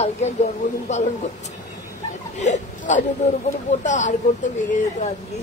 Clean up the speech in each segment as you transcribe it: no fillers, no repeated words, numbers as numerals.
কালকে জন্মদিন পালন করছে, আজ তোর উপরে পোটা আর করতে ভেঙে যেত আজকে।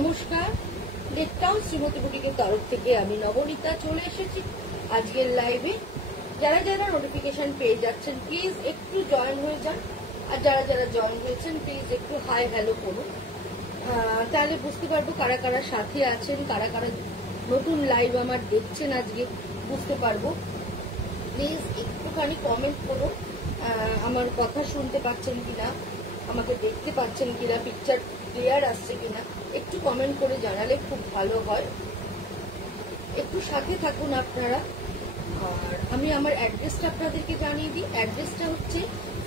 নমস্কার, লেকটাউন শ্রীমতী বুটিকের তরফ থেকে আমি নবনীতা চলে এসেছি আজকের লাইভে। যারা যারা নোটিফিকেশন পেয়ে যাচ্ছেন প্লিজ একটু জয়েন হয়ে যান, আর যারা যারা জয়েন হয়েছেন প্লিজ একটু হাই হ্যালো করুন, তাহলে বুঝতে পারবো কারা কারা সাথে আছেন, কারা কারা নতুন লাইভ আমার দেখছেন আজকে বুঝতে পারবো। প্লিজ একটুখানি কমেন্ট করুন, আমার কথা শুনতে পাচ্ছেন কিনা, আমাকে দেখতে পাচ্ছেন কিনা, পিকচার ক্লিয়ার আসছে কিনা, একটু কমেন্ট করে জানালে খুব ভালো হয়। একটু সাথে থাকুন আপনারা। আর আমি আমার অ্যাড্রেসটা আপনাদেরকে জানিয়ে দিই। অ্যাড্রেসটা হচ্ছে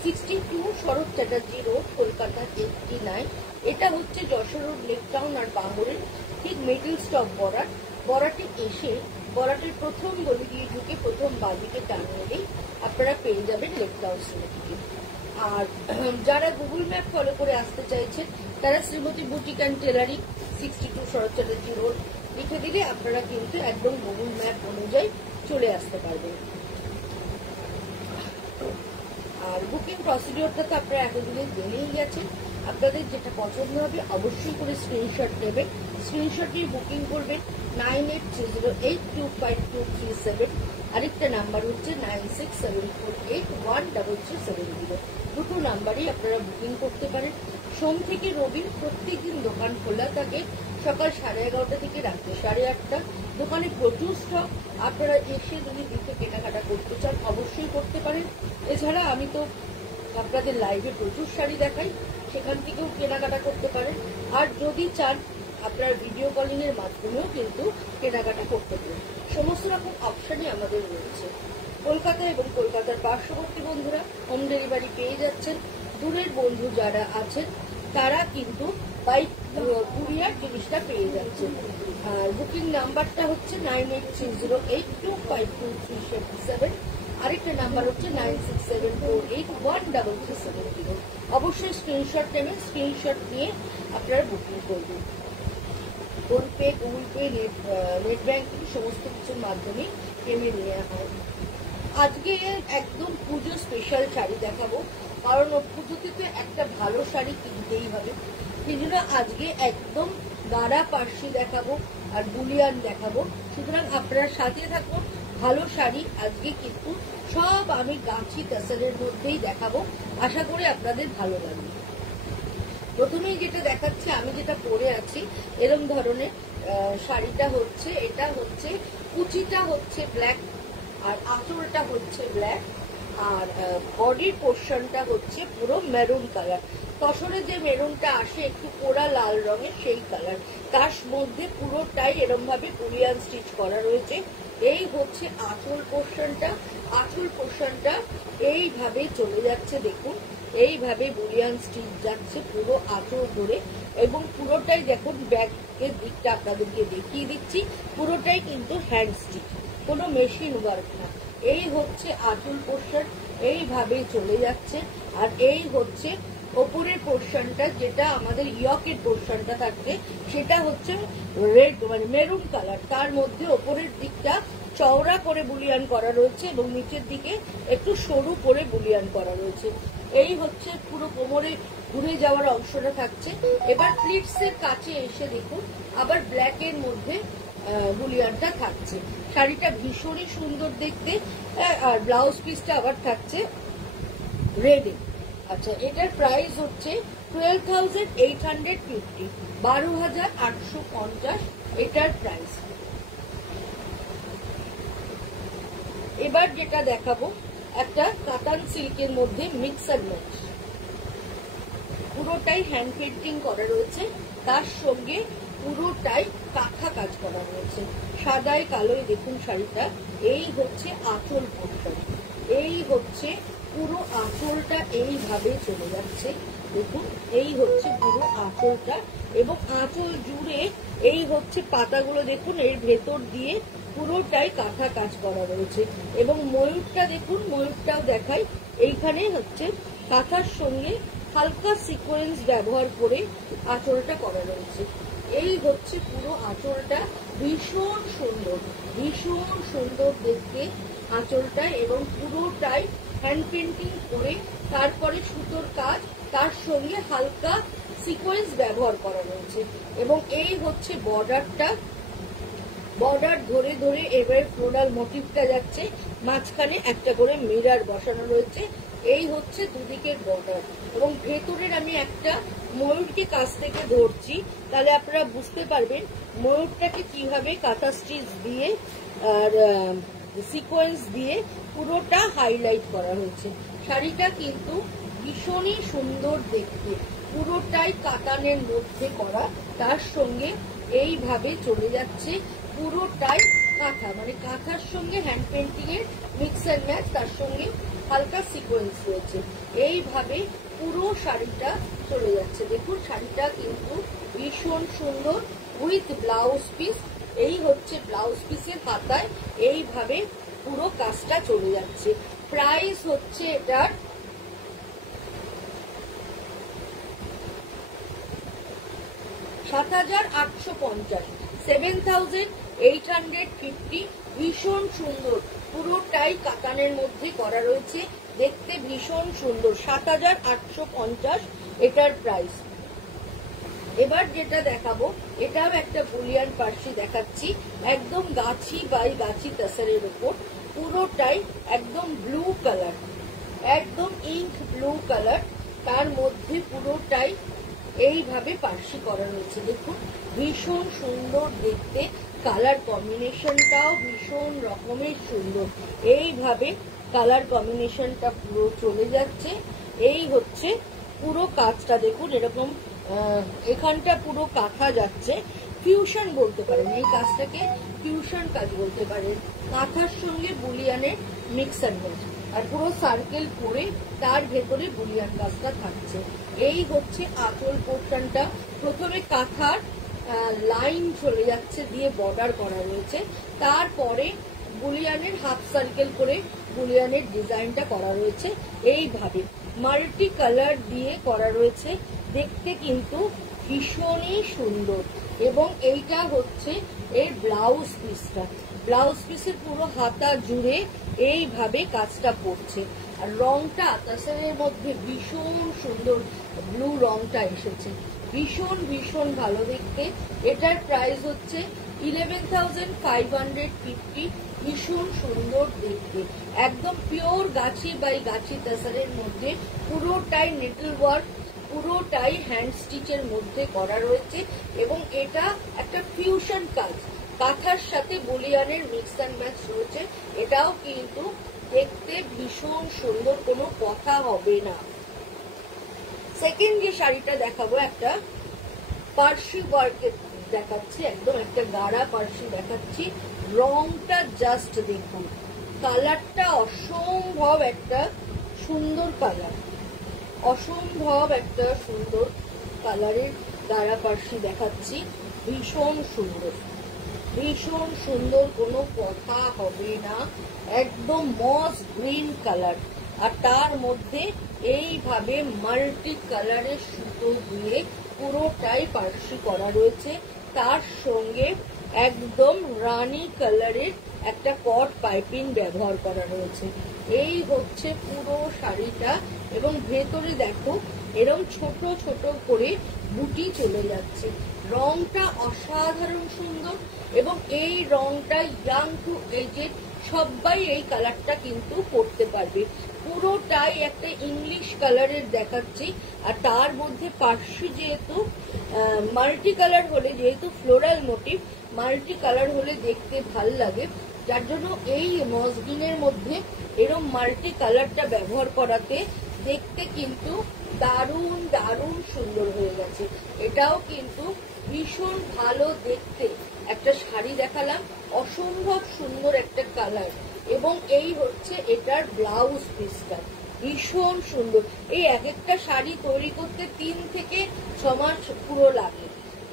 62 শরৎ চ্যাটার্জি রোড, কলকাতা 89। এটা হচ্ছে যশোর রোড, লেকটাউন আর বাঙ্গুরের ঠিক মিডল স্টপ বরাটে এসে বরাটের প্রথম গলি দিয়ে ঢুকে প্রথম বাদিকে টান নিলেই আপনারা পেয়ে যাবেন লেকটাউন শ্রীমতীকে। আর যারা গুগল ম্যাপ ফলো করে আসতে চাইছেন তারা Shrimati boutique and tailoring 62 Sarat Chatterjee road লিখে দিলে আপনারা কিন্তু একদম গুগল ম্যাপ অনুযায়ী চলে আসতে পারবেন। আর বুকিং প্রসিডিওরটা তো আপনারা এতদিনে জেনেই গেছেন। আপনাদের যেটা পছন্দ হবে অবশ্যই করে স্ক্রিনশট নেবেন, স্ক্রিনশট নিয়ে বুকিং করবেন 9830825237। আরেকটা নাম্বার হচ্ছে 9674813370। দুটো নাম্বারই আপনারা বুকিং করতে পারেন। সোম থেকে রবি প্রত্যেকদিন দোকান খোলা থাকে, সকাল 11:30 থেকে রাত্রে 8:30। দোকানে প্রচুর স্টক, আপনারা এসে যদি দিতে কেনাকাটা করতে চান অবশ্যই করতে পারেন। এছাড়া আমি তো আপনাদের লাইভে প্রচুর শাড়ি দেখাই, সেখান থেকেও কেনাকাটা করতে পারেন। আর যদি চান আপনার ভিডিও কলিং এর মাধ্যমেও কিন্তু কেনাকাটা করতে পারেন। সমস্ত রকম অপশনই আমাদের রয়েছে। কলকাতা এবং কলকাতার পার্শ্ববর্তী বন্ধুরা হোম ডেলিভারি পেয়ে যাচ্ছেন। দূরের বন্ধু যারা আছেন তারা কিন্তু বাই কুরিয়ার জিনিসটা পেয়ে যাচ্ছেন। আর বুকিং নাম্বারটা হচ্ছে 9830825237। আরেকটা নাম্বার হচ্ছে 9674813370। অবশ্যই স্ক্রিনশট নেবেন, স্ক্রিনশট নিয়ে আপনারা বুকিং করবেন। PhonePe, Google pay, net banking সমস্ত কিছুর মাধ্যমে পেমেন্ট নেওয়া হয়। আজকে একদম পুজো স্পেশাল শাড়ি দেখাবো, কারণ পুজোতে তো একটা ভালো শাড়ি কিনতেই হবে। সেই জন্য আজকে একদম গাড়া পার্সি দেখাবো আর বুলিয়ান দেখাবো। সুতরাং আপনারা সাথে থাকুন। ভালো শাড়ি আজকে কিন্তু সব আমি গাছি টাসেলের মধ্যেই দেখাবো, আশা করি আপনাদের ভালো লাগবে। প্রথমেই যেটা দেখাচ্ছি, আমি যেটা পরে আছি এরকম ধরনের শাড়িটা হচ্ছে, এটা হচ্ছে কুচিটা হচ্ছে ব্ল্যাক আর আঁচলটা হচ্ছে ব্ল্যাক, আর বডির পোর্শনটা হচ্ছে পুরো মেরুন কালার। তসরে যে মেরুনটা আসে একটু পোড়া লাল রঙের সেই কালার, তার মধ্যে পুরোটাই এরকম ভাবে বুলিয়ান স্টিচ করা রয়েছে। এই হচ্ছে আঁচল পোর্শনটা। আঁচল পোর্শনটা এইভাবে চলে যাচ্ছে, দেখুন এইভাবে বুলিয়ান স্টিচ যাচ্ছে পুরো আঁচল ধরে, এবং পুরোটাই দেখুন ব্যাকের দিকটা আপনাদেরকে দেখিয়ে দিচ্ছি, পুরোটাই কিন্তু হ্যান্ড স্টিচ, কোনো মেশিন ওয়ার্ক না। এই হচ্ছে আঁচল পোর্শন, এইভাবে চলে যাচ্ছে। আর এই হচ্ছে ওপরের পোর্শনটা, যেটা আমাদের ইয়কের পোর্শনটা থাকবে সেটা হচ্ছে রেড মানে মেরুন কালার, তার মধ্যে ওপরের দিকটা চওড়া করে বুলিয়ান করা রয়েছে এবং নিচের দিকে একটু সরু করে বুলিয়ান করা রয়েছে। এই হচ্ছে পুরো কোমরে ঘুরে যাওয়ার অংশটা থাকছে। এবার প্লিটস এর কাছে এসে দেখুন আবার ব্ল্যাক এর মধ্যে বুলিয়ানটা থাকছে। শাড়িটা ভীষণই সুন্দর দেখতে, আর ব্লাউজ পিসটা আবার থাকছে রেডে। আচ্ছা, এটার প্রাইস হচ্ছে 12,850, 12,850 এটার প্রাইস। এবার যেটা দেখাবো একটা কাতান সিল্কের মধ্যে মিক্স অ্যান্ড ম্যাচ, পুরোটাই হ্যান্ড পেন্টিং করা রয়েছে, তার সঙ্গে পুরোটাই কাঁথা কাজ করা রয়েছে, সাদায় কালোয় দেখুন শাড়িটা। এই হচ্ছে আঁচল পোর্শন, এই হচ্ছে পুরো আঁচলটা এইভাবে চলে যাচ্ছে, দেখুন এই হচ্ছে পুরো আঁচলটা, এবং আঁচল জুড়ে এই হচ্ছে পাতাগুলো দেখুন এর ভেতর দিয়ে পুরোটাই কাঁথা কাজ করা রয়েছে। এবং ময়ূরটা দেখুন, ময়ূরটাও দেখাই, এইখানে হচ্ছে কাঁথার সঙ্গে হালকা সিকোয়েন্স ব্যবহার করে আঁচলটা করা রয়েছে। এই হচ্ছে পুরো আঁচলটা, ভীষণ সুন্দর, ভীষণ সুন্দর দেখতে আঁচলটা, এবং পুরোটাই হ্যান্ড পেন্টিং করে তারপরে সুতোর কাজ, তার সঙ্গে হালকা সিকোয়েন্স ব্যবহার করা রয়েছে। এবং এই হচ্ছে বর্ডারটা, বর্ডার ধরে ধরে এবারে ফ্লোরাল মোটিভটা যাচ্ছে, মাঝখানে একটা করে মিরর বসানো রয়েছে। এই হচ্ছে দুদিকের বর্ডার। এবং ভেতরের আমি একটা ময়ূরকে কাছ থেকে ধরছি, তাহলে আপনারা বুঝতে পারবেন ময়ূরটাকে কিভাবে কাঁথা স্টিচ দিয়ে আর সিকোয়েন্স দিয়ে পুরোটা হাইলাইট করা হয়েছে। শাড়িটা কিন্তু ভীষণই সুন্দর দেখতে, পুরোটাই কাতানের মধ্যে করা, তার সঙ্গে এইভাবে চলে যাচ্ছে পুরোটাই কাঁথা, মানে কাঁথার সঙ্গে হ্যান্ড পেন্টিং এর মিক্স অ্যান্ড ম্যাচ, তার সঙ্গে হালকা সিকোয়েন্স রয়েছে। এইভাবে পুরো শাড়িটা চলে যাচ্ছে। দেখুন শাড়িটা কিন্তু ভীষণ সুন্দর উইথ ব্লাউজ পিস। এই হচ্ছে ব্লাউজ পিসের হাতায় এইভাবে পুরো কাজটা চলে যাচ্ছে। প্রাইস হচ্ছে এটার ৭,৮৫০, 7,850। ভীষণ সুন্দর, পুরোটাই কাতানের মধ্যে করা রয়েছে, দেখতে ভীষণ সুন্দর। ৭,৮৫০ এটার প্রাইস। এবার যেটা দেখাবো এটাও একটা বুলিয়ান পার্সি দেখাচ্ছি, একদম গাছি বাই গাছি তাসারের উপর, পুরোটাই একদম ব্লু কালার, একদম ইঙ্ক ব্লু কালার, তার মধ্যে পুরোটাই এইভাবে পার্সি করা রয়েছে। দেখুন ভীষণ সুন্দর দেখতে, কালার কম্বিনেশনটাও ভীষণ রকমের সুন্দর। এইভাবে কালার কম্বিনেশনটা পুরো চলে যাচ্ছে। এই হচ্ছে পুরো কাজটা দেখুন, এরকম এখানটা পুরো কাঁথা যাচ্ছে, ফিউশন বলতে পারেন, এই কাজটাকে ফিউশন কাজ বলতে পারেন, কাঁথার সঙ্গে বুলিয়ানের মিক্স অ্যান্ড ম্যাচ, আর পুরো সার্কেল করে তার ভেতরে বুলিয়ান কাজটা থাকছে। এই হচ্ছে আঁচল পোর্শনটা, প্রথমে কাঁথার লাইন চলে যাচ্ছে দিয়ে বর্ডার করা রয়েছে, তারপরে বুলিয়ানের হাফ সার্কেল করে বুলিয়ানের ডিজাইনটা করা রয়েছে। এইভাবে মাল্টি কালার দিয়ে করা রয়েছে, দেখতে কিন্তু ভীষণই সুন্দর। এবং এইটা হচ্ছে এর ব্লাউজ পিসটা, ব্লাউজ পিসের পুরো হাতা জুড়ে এইভাবে কাজটা পড়ছে। আর রংটা তাসারের মধ্যে ভীষণ সুন্দর ব্লু রংটা এসেছে, ভীষণ ভীষণ ভালো দেখতে। এটার প্রাইস হচ্ছে 11,550, ভীষণ সুন্দর দেখতে, একদম পিওর গাছি বাই গাছি তাসারের মধ্যে, পুরোটাই নিডল ওয়ার্ক, পুরোটাই হ্যান্ড স্টিচের মধ্যে করা রয়েছে। এবং এটা একটা ফিউশন কাজ, কাঁথার সাথে বুলিয়ানের মিক্স অ্যান্ড ম্যাচ রয়েছে। এটাও কিন্তু দেখতে ভীষণ সুন্দর, কোনো কথা হবে না। সেকেন্ড যে শাড়িটা দেখাবো একটা পার্সি ওয়ার্কের দেখাচ্ছি, একদম একটা গাঢ়া পার্সি দেখাচ্ছি। রংটা জাস্ট দেখুন, কালারটা অসম্ভব একটা সুন্দর কালার, অসম্ভব একটা সুন্দর কালারের গাঢ়া পার্সি দেখাচ্ছি, ভীষণ সুন্দর, ভীষণ সুন্দর, কোনো কথা হবে না। একদম মস গ্রিন কালার, আর তার মধ্যে এইভাবে মাল্টি কালারের সুতো দিয়ে পুরোটাই পার্সি করা রয়েছে, তার সঙ্গে একদম রানী কালারের একটা কট পাইপিং ব্যবহার করা রয়েছে। এই হচ্ছে পুরো শাড়িটা। এবং ভেতরে দেখো এরকম ছোট ছোট করে বুটি চলে যাচ্ছে, রংটা অসাধারণ সুন্দর। এবং এই রংটা ইয়াং টু এজেড সবাই এই কালারটা কিন্তু পরতে পারবে, পুরোটাই একটা ইংলিশ কালারের দেখাচ্ছি। আর তার মধ্যে পার্সি যেহেতু মাল্টি কালার হলে, যেহেতু ফ্লোরাল মোটিভ, মাল্টি কালার হলে দেখতে ভাল লাগে, যার জন্য এই মসলিনের মধ্যে এরকম মাল্টি কালারটা ব্যবহার করাতে দেখতে কিন্তু দারুণ দারুণ সুন্দর হয়ে গেছে। এটাও কিন্তু ভীষণ ভালো দেখতে একটা শাড়ি দেখালাম, অসম্ভব সুন্দর একটা কালার। এবং এই হচ্ছে এটার ব্লাউজ পিসটা, ভীষণ সুন্দর। এই এক একটা শাড়ি তৈরি করতে 3 থেকে 6 মাস পুরো লাগে।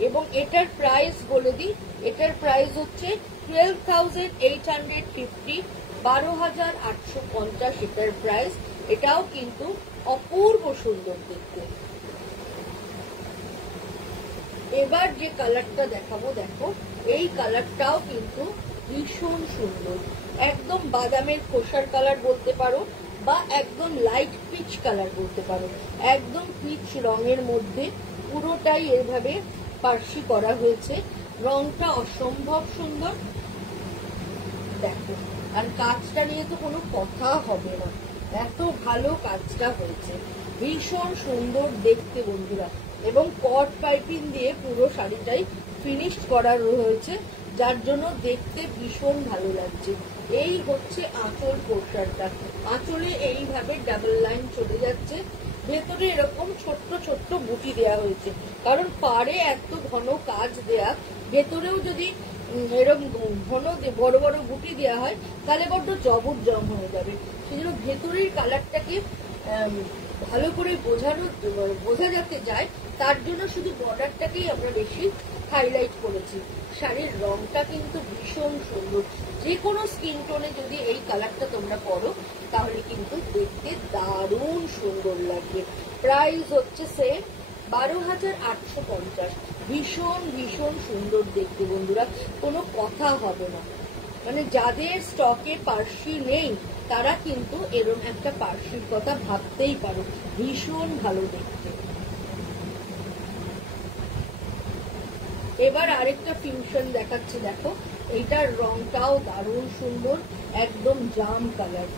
এবং এটার প্রাইস বলে দিই, এটার প্রাইস হচ্ছে 12,850, 12,850 এটার প্রাইস। এটাও কিন্তু অপূর্ব সুন্দর দেখতে। এবার যে কালারটা দেখাবো, দেখো এই কালারটাও কিন্তু ভীষণ সুন্দর, একদম বাদামের খোসার কালার বলতে পারো, বা একদম লাইট পিচ কালার বলতে পারো, একদম পিচ রঙের মধ্যে পুরোটাই এভাবে পার্সি করা হয়েছে। রংটা অসম্ভব সুন্দর দেখো, আর কাজটা নিয়ে তো কোনো কথা হবে না, এত ভালো কাজটা হয়েছে, ভীষণ সুন্দর দেখতে বন্ধুরা। এবং কট পাইপিং দিয়ে পুরো শাড়িটাই ফিনিশ করা হয়েছে, যার জন্য দেখতে ভীষণ ভালো লাগছে। এই হচ্ছে আঁচল পোর্শনটা, আঁচলে এইভাবে ডাবল লাইন চলে যাচ্ছে, ভেতরে এরকম ছোট্ট ছোট্ট বুটি দেওয়া হয়েছে, কারণ পাড়ে এত ঘন কাজ দেয়া, ভেতরেও যদি এরকম ঘন বড় বড় বুটি দেওয়া হয় তাহলে বড্ড জবর জম হয়ে যাবে। সেজন্য ভেতরের কালারটাকে ভালো করে বোঝা যাতে যায়, তার জন্য শুধু বর্ডারটাকেই আমরা বেশি হাইলাইট করেছি। শাড়ির রংটা কিন্তু ভীষণ সুন্দর, যে কোনো স্কিন টোনে যদি এই কালারটা তোমরা পরো তাহলে কিন্তু দেখতে দারুণ সুন্দর লাগবে। প্রাইস হচ্ছে সেম 12,850। ভীষণ ভীষণ সুন্দর দেখতে বন্ধুরা, কোনো কথা হবে না। মানে যাদের স্টকে পার্সি নেই তারা কিন্তু এরকম একটা পার্সির কথা ভাবতেই পারো, ভীষণ ভালো দেখতে। এবার আরেকটা ফিউশন দেখাচ্ছি, দেখো এইটার রংটাও দারুণ সুন্দর, একদম জাম কালার,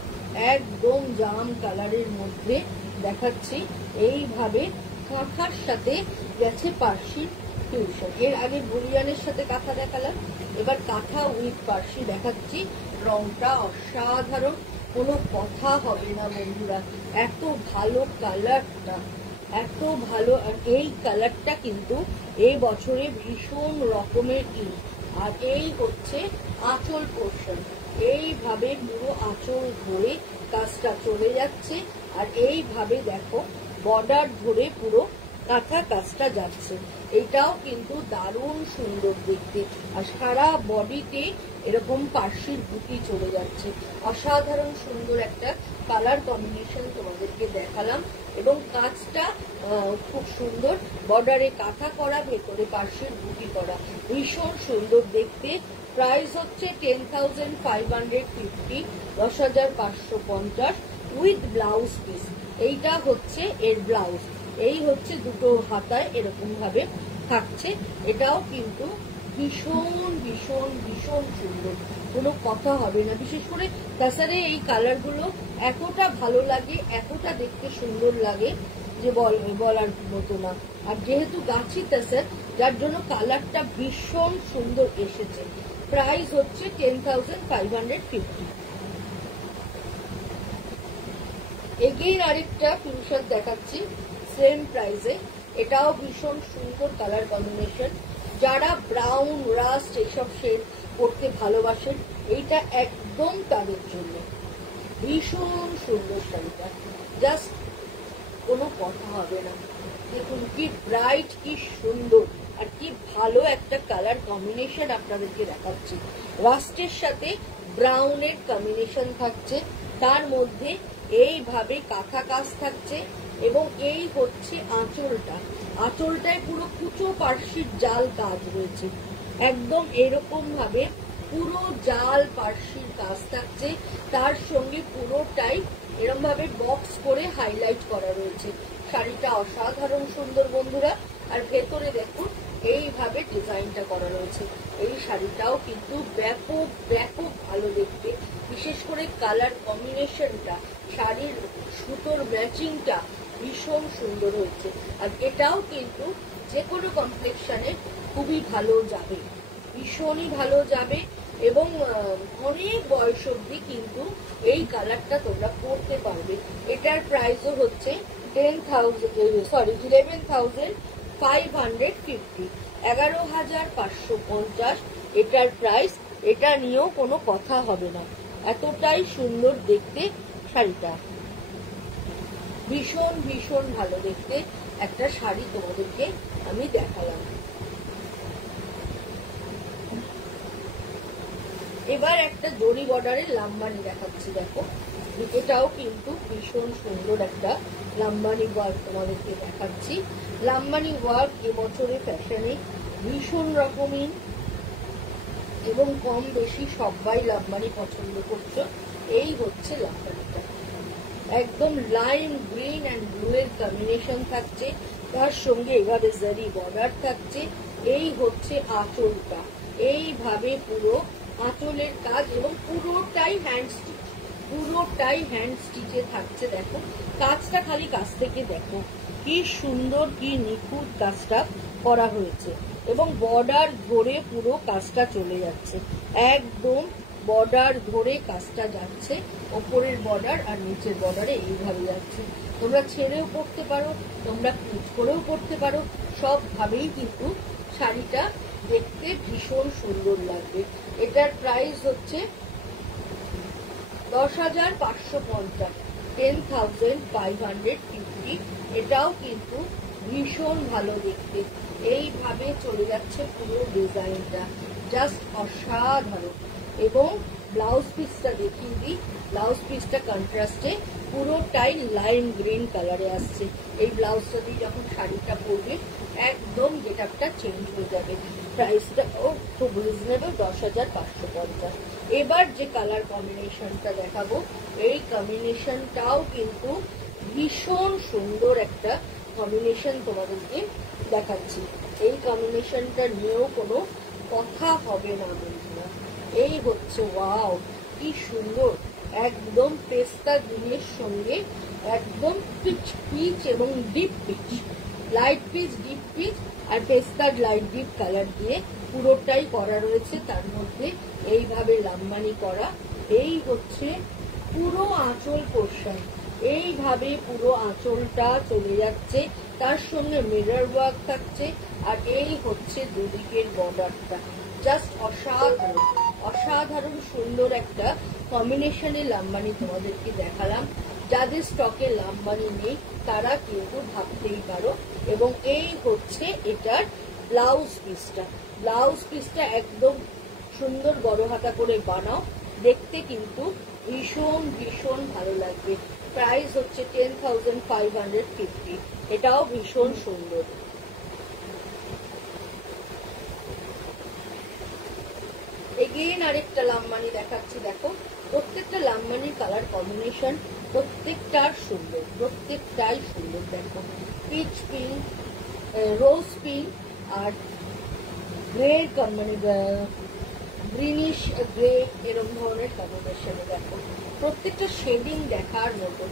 একদম জাম কালারের মধ্যে দেখাচ্ছি। এইভাবে কাঁথার সাথে গেছে পার্সির ফিউশন। এর আগে বুলিয়ানের সাথে কাঁথা দেখালাম, এবার কাঁথা উইথ পার্সি দেখাচ্ছি। রংটা অসাধারণ, কোনো কথা হবে না বন্ধুরা, এত ভালো কালারটা, এত ভালো। আর এই কালারটা কিন্তু এই বছরে ভীষণ রকমের ইন। আর এই হচ্ছে আঁচল পোর্শন, এইভাবে পুরো আঁচল ধরে কাজটা চলে যাচ্ছে, আর এইভাবে দেখো বর্ডার ধরে পুরো কাঁথা কাজটা যাচ্ছে। এটাও কিন্তু দারুণ সুন্দর দেখতে, আর সারা বডিতে এরকম পার্সির বুটি চলে যাচ্ছে। অসাধারণ সুন্দর একটা কালার কম্বিনেশন তোমাদেরকে দেখালাম, এবং কাজটা খুব সুন্দর, বর্ডারে কাঁথা করা, ভেতরে পার্সির বুটি করা, ভীষণ সুন্দর দেখতে। প্রাইস হচ্ছে 10,550, 10,550 উইথ ব্লাউজ পিস। এইটা হচ্ছে এর ব্লাউজ, এই হচ্ছে দুটো হাতায় এরকম ভাবে থাকছে। এটাও কিন্তু ভীষণ ভীষণ ভীষণ সুন্দর, কোনো কথা হবে না। বিশেষ করে তাছাড়া এই কালার গুলো এতটা ভালো লাগে, এতটা দেখতে সুন্দর লাগে যে বলার মতো না। আর যেহেতু গাছি তাছাড়, যার জন্য কালারটা ভীষণ সুন্দর এসেছে। প্রাইস হচ্ছে 10,550। এগেইন আরেকটা ফিউশন দেখাচ্ছি সেম প্রাইসে, এটাও ভীষণ সুন্দর কালার কম্বিনেশন। যারা ব্রাউন, রাস্ট এসব শেড পড়তে ভালোবাসেন, এইটা একদম তাদের জন্য। ভীষণ সুন্দর শাড়িটা, জাস্ট কোনো কথা হবে না। দেখুন কি ব্রাইট, কি সুন্দর, আর কি ভালো একটা কালার কম্বিনেশন আপনাদেরকে দেখাচ্ছি। রাস্টের সাথে ব্রাউনের কম্বিনেশন থাকছে, তার মধ্যে এইভাবে কাঁথা কাজ থাকছে, এবং এই হচ্ছে আঁচলটা, আঁচলটায় পুরো কুচো পার্সির জাল কাজ রয়েছে, একদম এরকম ভাবে পুরো জাল পার্সির কাজ থাকছে, তার সঙ্গে পুরোটাই এরকম ভাবে বক্স করে হাইলাইট করা রয়েছে। শাড়িটা অসাধারণ সুন্দর বন্ধুরা, আর ভেতরে দেখুন এইভাবে ডিজাইনটা করা রয়েছে। এই শাড়িটাও কিন্তু ব্যাপক ব্যাপক ভালো দেখতে, বিশেষ করে কালার কম্বিনেশনটা, শাড়ির সুতোর ম্যাচিংটা ভীষণ সুন্দর হয়েছে। আর এটাও কিন্তু যে কোনো কমপ্লেক্সনে খুবই ভালো যাবে, ভীষণই ভালো যাবে, এবং অনেক বয়স অব্দি কিন্তু এই কালারটা তোমরা পরতে পারবে। এটার প্রাইসও হচ্ছে 11,550, 11,550 এটার প্রাইস। এটা নিয়েও কোনো কথা হবে না, এতটাই সুন্দর দেখতে শাড়িটা, ভীষণ ভীষণ ভালো দেখতে একটা শাড়ি তোমাদেরকে আমি দেখালাম। এবার একটা জরি বর্ডারের লাম্বানি দেখাচ্ছি, দেখো এটাও কিন্তু ভীষণ সুন্দর একটা লাম্বানি ওয়ার্ক তোমাদেরকে দেখাচ্ছি। লাম্বানি ওয়ার্ক এবছরে ফ্যাশনে ভীষণ রকমের, এবং কম বেশি সবাই লাম্বানি পছন্দ করছো। এই হচ্ছে লাম্বানিটা, একদম লাইম গ্রিন অ্যান্ড ব্লু এর কম্বিনেশন থাকছে, তার সঙ্গে এভাবে জারি বর্ডার থাকছে। এই হচ্ছে আঁচলটা, এইভাবে পুরো আঁচলের কাজ এবং পুরোটাই হ্যান্ড স্টিচ, পুরোটাই হ্যান্ড স্টিচে থাকছে। দেখো কাজটা খালি কাছ থেকে দেখো কি সুন্দর, কি নিখুঁত কাজটা করা হয়েছে এবং বর্ডার ধরে পুরো কাজটা চলে যাচ্ছে, একদম বর্ডার ধরে কাজটা যাচ্ছে, ওপরের বর্ডার আর নিচের বর্ডারে এইভাবে যাচ্ছে। তোমরা ছেড়েও পড়তে পারো, তোমরা কুচ করেও পড়তে পারো, সবভাবেই কিন্তু শাড়িটা দেখতে ভীষণ সুন্দর লাগবে। এটার প্রাইস হচ্ছে 10,550, 10,550। এটাও কিন্তু ভীষণ ভালো দেখতে। এইভাবে চলে যাচ্ছে পুরো ডিজাইনটা, জাস্ট অসাধারণ। এবং ব্লাউজ পিসটা দেখিয়ে দিই, ব্লাউজ পিসটা কন্ট্রাস্টে পুরোটাই লাইম গ্রিন কালারে আসছে। এই ব্লাউজটা দিয়ে যখন শাড়িটা পরবে একদম গেটআপটা চেঞ্জ হয়ে যাবে। প্রাইসটাও খুব রিজনেবল, 10,550। এবার যে কালার কম্বিনেশনটা দেখাবো, এই কম্বিনেশনটাও কিন্তু ভীষণ সুন্দর একটা কম্বিনেশন তোমাদেরকে দেখাচ্ছি। এই কম্বিনেশনটা নিয়েও কোনো কথা হবে না বন্ধুরা। এই হচ্ছে ওয়াও, কি সুন্দর, একদম পেস্তা গ্রিনের সঙ্গে একদম পিচ পিচ এবং deep peach, light peach, deep peach আর পেস্তার লাইট ডিপ কালার দিয়ে পুরোটাই করা রয়েছে। তার মধ্যে এইভাবে লাম্বানি করা। এই হচ্ছে পুরো আঁচল পোর্শন, এইভাবে পুরো আঁচলটা চলে যাচ্ছে, তার সঙ্গে মিরর ওয়ার্ক থাকছে। আর এই হচ্ছে দুদিকের বর্ডারটা, জাস্ট অসাধারণ, অসাধারণ সুন্দর একটা কম্বিনেশনের লাম্বানি তোমাদেরকে দেখালাম। যাদের স্টকে লাম্বানি নেই তারা কিন্তু ভাবতেই পারো। এবং এই হচ্ছে এটার ব্লাউজ পিসটা, ব্লাউজ পিসটা একদম সুন্দর বড় হাতা করে বানাও, দেখতে কিন্তু ভীষণ ভীষণ ভালো লাগবে। প্রাইস হচ্ছে 10,550, এটাও ভীষণ সুন্দর। এগেইন আরেকটা লাম্বানি দেখাচ্ছি, দেখো প্রত্যেকটা লাম্বানির কালার কম্বিনেশন প্রত্যেকটার সুন্দর, প্রত্যেকটাই সুন্দর। দেখো পিচ পিঙ্ক, রোজ পিঙ্ক আর গ্রে মানে গ্রিনিশ গ্রে, এরকম ধরনের কম্বিনেশনে দেখো প্রত্যেকটা শেডিং দেখার মতো।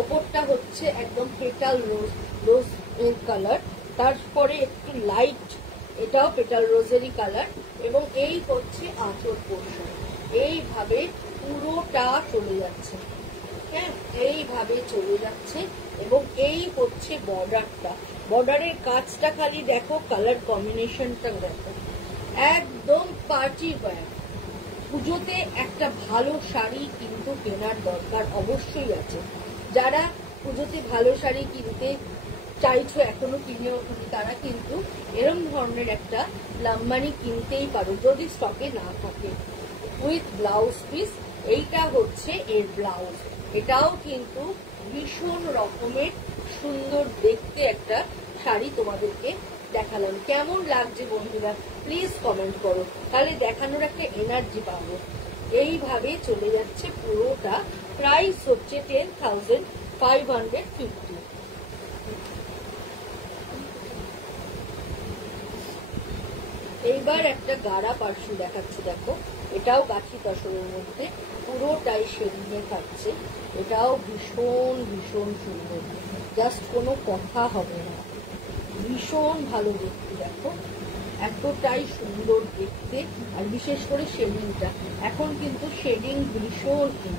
ওপরটা হচ্ছে একদম পেটাল রোজ, রোজ এর কালার, তারপরে একটু লাইট, এটাও পেটাল রোজেরই কালার। এবং এই হচ্ছে আঁচল পোর্শন, এইভাবে পুরোটা চলে যাচ্ছে, হ্যাঁ এইভাবে চলে যাচ্ছে। এবং এই হচ্ছে বর্ডারটা, বর্ডারের কাজটা খালি দেখো, কালার কম্বিনেশনটা দেখো, একদম পার্টি ওয়্যার। পুজোতে একটা ভালো শাড়ি কিন্তু কেনার দরকার অবশ্যই আছে। যারা পুজোতে ভালো শাড়ি কিনতে চাইছো, এখনো কিনে ওঠোনি, তারা কিন্তু এরম ধরনের একটা লাম্বানি কিনতেই পারো যদি স্টকে না থাকে, উইথ ব্লাউজ পিস। এইটা হচ্ছে এর ব্লাউজ, এটাও কিন্তু ভীষণ রকমের সুন্দর দেখতে একটা শাড়ি তোমাদেরকে দেখালাম। কেমন লাগছে বন্ধুরা প্লিজ কমেন্ট করো, তাহলে দেখানোর একটা এনার্জি পাবো। এইভাবে চলে যাচ্ছে পুরোটা। প্রাইস হচ্ছে 10,550। এইবার একটা গাড়া পার্সু দেখাচ্ছি, দেখো এটাও গাছি তসরের মধ্যে পুরোটাই শেডিংয়ে থাকছে। এটাও ভীষণ ভীষণ সুন্দর, জাস্ট কোনো কথা হবে না, ভীষণ ভালো দেখতে। দেখো এতটাই সুন্দর দেখতে, আর বিশেষ করে শেডিংটা, এখন কিন্তু শেডিং ভীষণ ইন।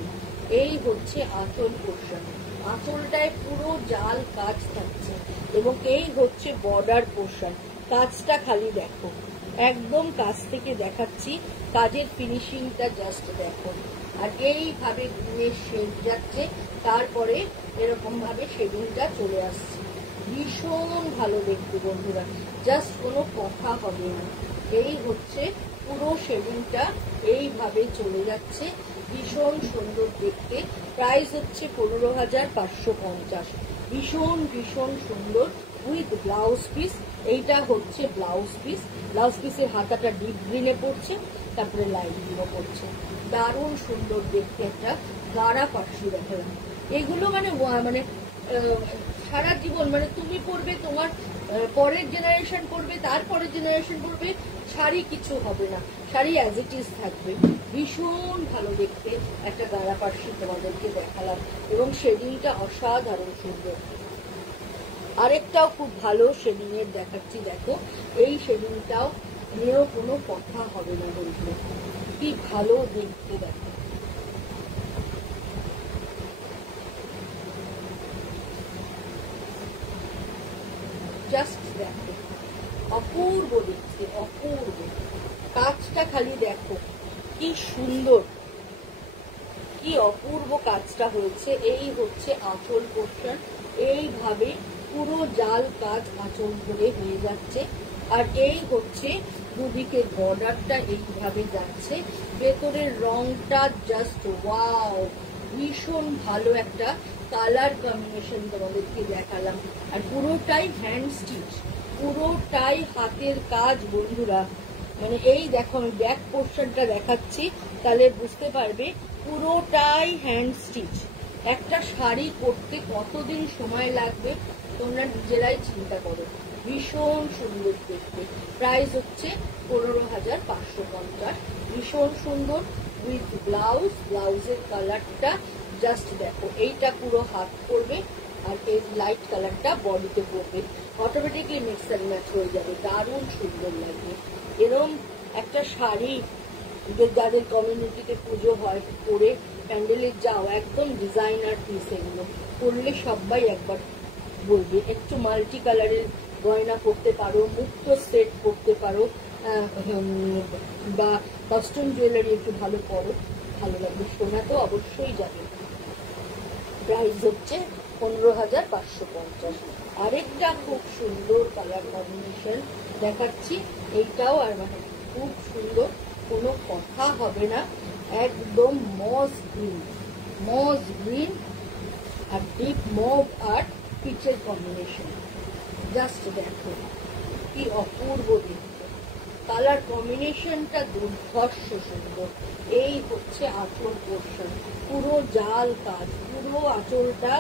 এই হচ্ছে আঁচল পোর্শন, আঁচলটায় পুরো জাল কাজ থাকছে। এবং এই হচ্ছে বর্ডার পোর্শন, কাজটা খালি দেখো, একদম কাছ থেকে দেখাচ্ছি, কাজের ফিনিশিংটা জাস্ট দেখো। আর এইভাবে ঘুরে শেড যাচ্ছে, তারপরে এরকম ভাবে শেডিংটা চলে আসছে, ভীষণ ভালো দেখতে বন্ধুরা, জাস্ট কোনো কথা হবে না। এই হচ্ছে পুরো শেডিংটা, এইভাবে চলে যাচ্ছে, ভীষণ সুন্দর দেখতে। প্রাইস হচ্ছে 15,550, ভীষণ ভীষণ সুন্দর উইথ ব্লাউজ পিস। এইটা হচ্ছে ব্লাউজ পিস, ব্লাউজ পিসের হাতাটা ডিপ গ্রিনে পড়ছে, তারপরে লাইট গ্রিনও পড়ছে, দারুণ সুন্দর দেখতে একটা গাড়া পার্সি দেখালাম। এগুলো মানে সারা জীবন, মানে তুমি পরবে, তোমার পরের জেনারেশন পরবে, তারপরের জেনারেশন পরবে, শাড়ি কিছু হবে না, শাড়ি অ্যাজ ইট ইজ থাকবে। ভীষণ ভালো দেখতে একটা গাড়া পার্সি তোমাদেরকে দেখালাম, এবং শেডিংটা অসাধারণ সুন্দর। আরেকটাও খুব ভালো শেডিং এর দেখাচ্ছি, দেখো এই শেডিংটাও নিয়েও কোনো কথা হবে না বলতে, কি ভালো দেখতে দেখো। জাস্ট দেখো, অপূর্ব দেখতে, অপূর্ব। কাজটা খালি দেখো কি সুন্দর, কি অপূর্ব কাজটা হয়েছে। এই হচ্ছে আঁচল পোর্শন, এইভাবে পুরো জাল কাজ আঁচল ধরে হয়ে যাচ্ছে। আর এই হচ্ছে দুদিকে বর্ডারটা এইভাবে যাচ্ছে। ভেতরের রংটা জাস্ট ওয়াও, ভীষণ ভালো একটা কালার কম্বিনেশন তোমাদেরকে দেখালাম। আর পুরোটাই হ্যান্ড স্টিচ, পুরোটাই হাতের কাজ বন্ধুরা। মানে এই দেখো, আমি ব্যাক পোর্শনটা দেখাচ্ছি, তাহলে বুঝতে পারবে পুরোটাই হ্যান্ড স্টিচ। একটা শাড়ি করতে কতদিন সময় লাগবে তোমরা নিজেরাই চিন্তা করো। ভীষণ সুন্দর দেখতে। প্রাইস হচ্ছে 15,550। ভীষণ সুন্দর উইথ ব্লাউজ। ব্লাউজের কালারটা জাস্ট দেখো, এইটা পুরো হাত পড়বে, আর এই লাইট কালারটা বডিতে পড়বে, অটোমেটিকলি মিক্স অ্যান্ড ম্যাচ হয়ে যাবে, দারুণ সুন্দর লাগবে। এরকম একটা শাড়ি যাদের কমিউনিটিতে পুজো হয়, পরে প্যান্ডেলে যাও, একদম ডিজাইনার পিস এগুলো, পরলে সবাই একবার বলবে। একটু মাল্টি কালারের গয়না পরতে পারো, মুক্ত সেট পরতে পারো, বা কাস্টম জুয়েলারি একটু ভালো পরো, ভালো লাগবে। সোনা তো অবশ্যই যাবে। প্রাইস হচ্ছে 15,550। আরেকটা খুব সুন্দর কালার কম্বিনেশন দেখাচ্ছি, এইটাও আর মানে খুব সুন্দর, কোনো কথা হবে না। একদম মজ গ্রিন, মজ গ্রিন আর ডিপ মভ আর পিচের কম্বিনেশন। জাস্ট দেখো কি অপূর্ব দেখতে, কালার কম্বিনেশনটা দুর্ধর্ষ সুন্দর। এই হচ্ছে আঁচল পোর্শন, পুরো জাল কাজ, পুরো আঁচলটা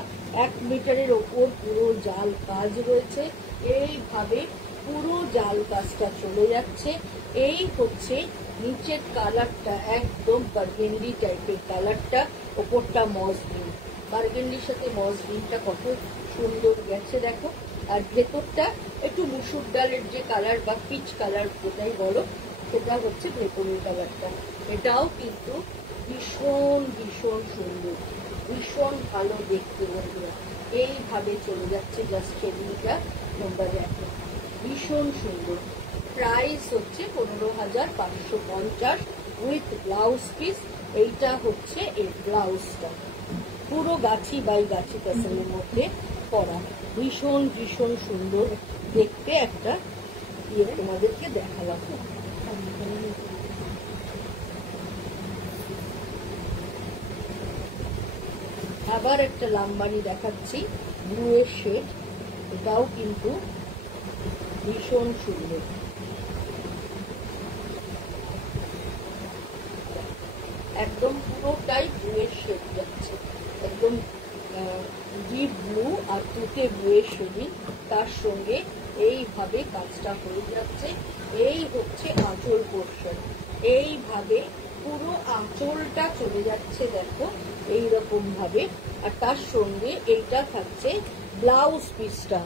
1 মিটারের ওপর পুরো জাল কাজ রয়েছে। এইভাবে পুরো জাল কাজটা চলে যাচ্ছে। এই হচ্ছে নিচের কালারটা, একদম বার্গেন্ডি টাইপের কালারটা, ওপরটা মসলিন। বার্গেন্ডির সাথে মসলিনটা কত সুন্দর গেছে দেখো। আর ভেতরটা একটু মুসুর ডালের যে কালার বা পিচ কালার যেটাই বলো, সেটা হচ্ছে ভেতরের কালারটা। এটাও কিন্তু ভীষণ ভীষণ সুন্দর, ভীষণ ভালো দেখতে বন্ধুরা। এইভাবে চলে যাচ্ছে জাস্ট শেডিংটা, তোমরা দেখো ভীষণ সুন্দর। প্রাইস হচ্ছে 15,550 উইথ ব্লাউজ পিস। এইটা হচ্ছে এই ব্লাউজটা, পুরো গাছি বাই গাছি কাসেলের মধ্যে করা, ভীষণ ভীষণ সুন্দর দেখতে একটা ইয়ে তোমাদেরকে দেখালাম। আবার একটা লাম্বানি দেখাচ্ছি, ব্লু এর শেড, এটাও কিন্তু ভীষণ সুন্দর। একদম পুরোটাই ব্লু এর শেড যাচ্ছে, একদম ডিপ ব্লু আর তুতে ব্লু এর শেডিং, তার সঙ্গে এইভাবে কাজটা হয়ে যাচ্ছে। এই হচ্ছে আঁচল পোর্শন, এইভাবে পুরো আঁচলটা চলে যাচ্ছে দেখো এইরকম ভাবে। আর তার সঙ্গে এইটা থাকছে ব্লাউজ পিসটা।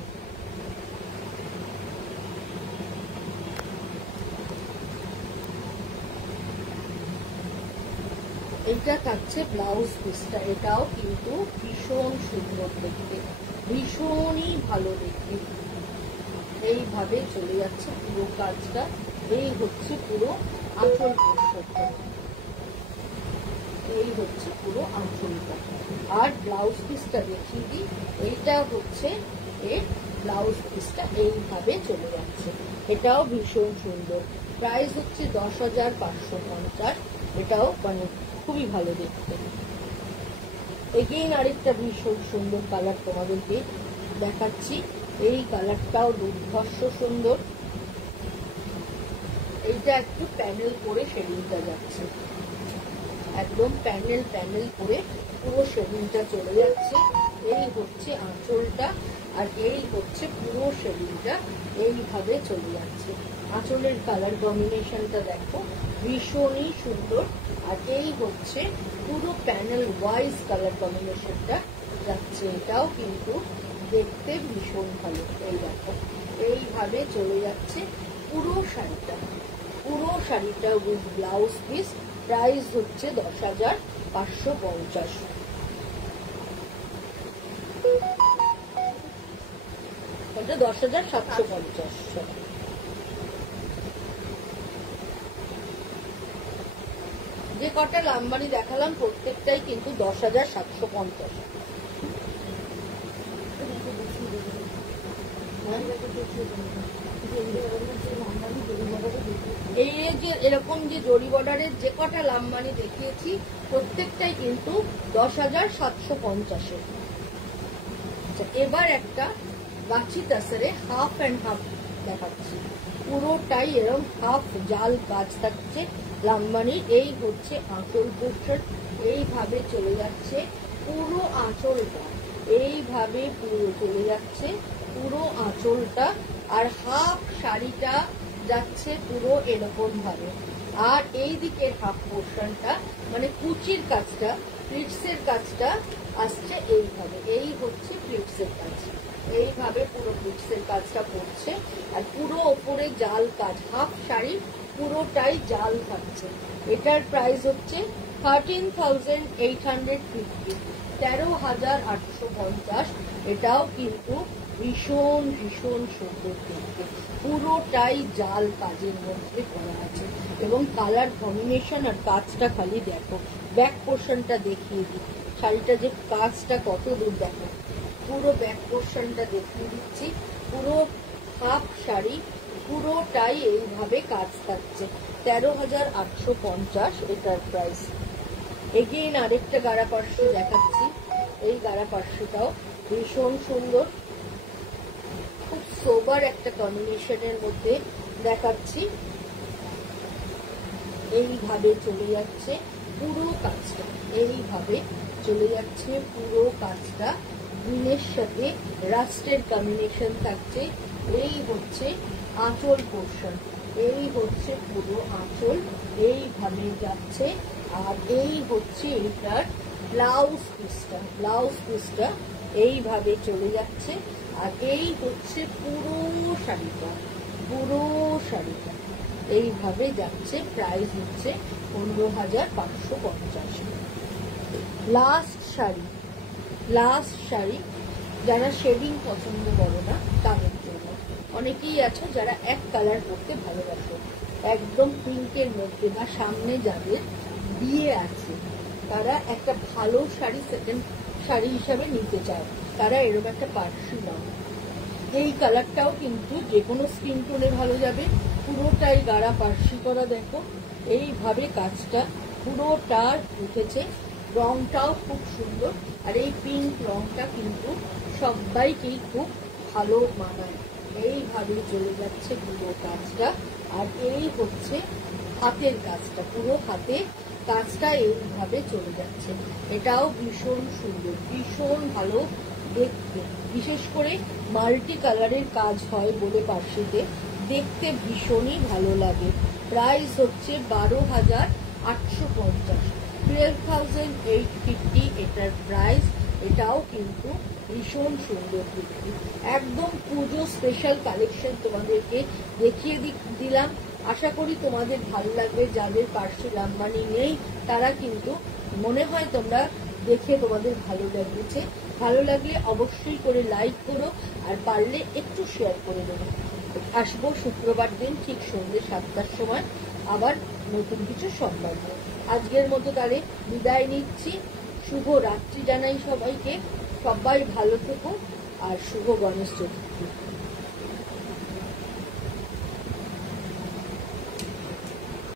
এটা থাকছে ব্লাউজ পিসটা, এটাও কিন্তু ভীষণ সুন্দর দেখতে, ভীষণই ভালো দেখতে। এইভাবে চলে যাচ্ছে পুরো কাজটা। এই হচ্ছে পুরো আঁচল পোর্শনটা, এই হচ্ছে পুরো আঁচলটা। আর ব্লাউজ পিসটা দেখিয়ে দিই, এইটা হচ্ছে এর ব্লাউজ পিসটা, এইভাবে চলে যাচ্ছে। এটাও ভীষণ সুন্দর। প্রাইস হচ্ছে 10,550। এটাও মানে খুবই ভালো দেখতে। এগেইন আরেকটা ভীষণ সুন্দর কালার তোমাদেরকে দেখাচ্ছি, এই কালারটাও দুর্ধর্ষ সুন্দর। এইটা একটু প্যানেল করে শেডিংটা যাচ্ছে, একদম প্যানেল প্যানেল করে পুরো শেডিংটা চলে যাচ্ছে। এই হচ্ছে আঁচলটা, আর এই হচ্ছে পুরো শেডিংটা এইভাবে চলে যাচ্ছে। আঁচলের কালার কম্বিনেশনটা দেখো ভীষণই সুন্দর। আর এই হচ্ছে পুরো প্যানেল ওয়াইজ কালার কম্বিনেশনটা যাচ্ছে, এটাও কিন্তু দেখতে ভীষণ ভালো। এই দেখো এইভাবে চলে যাচ্ছে পুরো শাড়িটা, পুরো শাড়িটা উইথ ব্লাউজ পিস। প্রাইস হচ্ছে 10,550। এটা 10,750। যে কটা লাম্বারি দেখালাম প্রত্যেকটাই কিন্তু 10,750। এই যে এরকম যে জরি বর্ডারের যে কটা লাম্বানি দেখিয়েছি প্রত্যেকটাই কিন্তু 10,750। এবার একটা গাছি টাসারে হাফ অ্যান্ড হাফ দেখাচ্ছি। পুরোটাই এরকম হাফ জাল কাজ থাকছে লাম্বানির। এই হচ্ছে আঁচল পোর্শন, এইভাবে চলে যাচ্ছে পুরো আঁচলটা, এইভাবে পুরো চলে যাচ্ছে পুরো আঁচলটা। আর হাফ শাড়িটা যাচ্ছে পুরো এরকম ভাবে। আর এই দিকের হাফ পোর্শনটা মানে কুচির কাজটা, প্লিটসের কাজটা আসছে এইভাবে। এই হচ্ছে প্লিটসের কাজ, এইভাবে পুরো প্লিটসের কাজটা পড়ছে। আর পুরো ওপরে জাল কাজ, হাফ শাড়ি পুরোটাই জাল থাকছে। এটার প্রাইস হচ্ছে 13,850, 13,850। এটাও কিন্তু ভীষণ ভীষণ সুন্দর দেখতে, পুরোটাই জাল কাজের মধ্যে করা আছে। এবং কালার কম্বিনেশন আর কাজটা খালি দেখো। ব্যাক পোর্শনটা দেখিয়ে দিই, শাড়িটা যে কাজটা কত দূর দেখো। পুরো ব্যাক পোর্শনটা দেখিয়ে দিচ্ছি, পুরো হাফ শাড়ি পুরোটাই এইভাবে কাজ থাকছে। 13,850 এটার প্রাইস। এগেইন আরেকটা গাড়া পার্শ্ব দেখাচ্ছি। এই গাড়া পার্শ্বটাও ভীষণ সুন্দর, খুব সোবার একটা কম্বিনেশনের মধ্যে দেখাচ্ছি। এইভাবে চলে যাচ্ছে পুরো কাজটা, এইভাবে চলে যাচ্ছে পুরো কাজটা। গ্রিনের সাথে রাস্টের কম্বিনেশন থাকছে। এই হচ্ছে আঁচল পোর্শন, এই হচ্ছে পুরো আঁচল, এইভাবে যাচ্ছে। আর এই হচ্ছে এটার ব্লাউজ পিসটা, ব্লাউজ পিসটা এইভাবে চলে যাচ্ছে। আর এই হচ্ছে পুরো শাড়িটা, পুরো শাড়িটা এইভাবে যাচ্ছে। প্রাইস হচ্ছে 15,550। লাস্ট শাড়ি, লাস্ট শাড়ি যারা শেডিং পছন্দ করো না তাদের জন্য। অনেকেই আছো যারা এক কালার পরতে ভালোবাসো, একদম পিঙ্কের মধ্যে, বা সামনে যাদের বিয়ে আছে তারা একটা ভালো শাড়ি সেকেন্ড শাড়ি হিসাবে নিতে চায়, তারা এরকম একটা পার্সি নাও। এই কালারটাও কিন্তু যে কোনো স্কিন টোনে ভালো যাবে। পুরোটাই গাঢ়া পার্সি করা, দেখো এইভাবে কাজটা পুরোটা উঠেছে। রংটাও খুব সুন্দর। আর এই পিঙ্ক রংটা কিন্তু সবাইকেই খুব ভালো মানায়। এইভাবে চলে যাচ্ছে পুরো কাজটা। আর এই হচ্ছে হাতের কাজটা, পুরো হাতে কাজটা এইভাবে চলে যাচ্ছে। এটাও ভীষণ সুন্দর, ভীষণ ভালো দেখতে। বিশেষ করে মাল্টি কালারের কাজ হয় বলে পার্সিতে দেখতে ভীষণই ভালো লাগে। প্রাইস হচ্ছে 12,850, 12,850 এটার প্রাইস। এটাও কিন্তু ভীষণ সুন্দর দেখতে, একদম পুজো স্পেশাল কালেকশন তোমাদেরকে দেখিয়ে দিলাম। আশা করি তোমাদের ভালো লাগবে। যাদের পার্সি লাম্বানি নেই তারা কিন্তু মনে হয় তোমরা দেখে তোমাদের ভালো লাগছে। ভালো লাগলে অবশ্যই করে লাইক করো, আর পারলে একটু শেয়ার করে দেবো। আসবো শুক্রবার দিন ঠিক সন্ধ্যে 7টার সময় আবার নতুন কিছু সংবাদ। আজকের মতো তাহলে বিদায় নিচ্ছি। শুভ রাত্রি জানাই সবাইকে, সবাই ভালো থেকো, আর শুভ গণেশ চতুর্থী।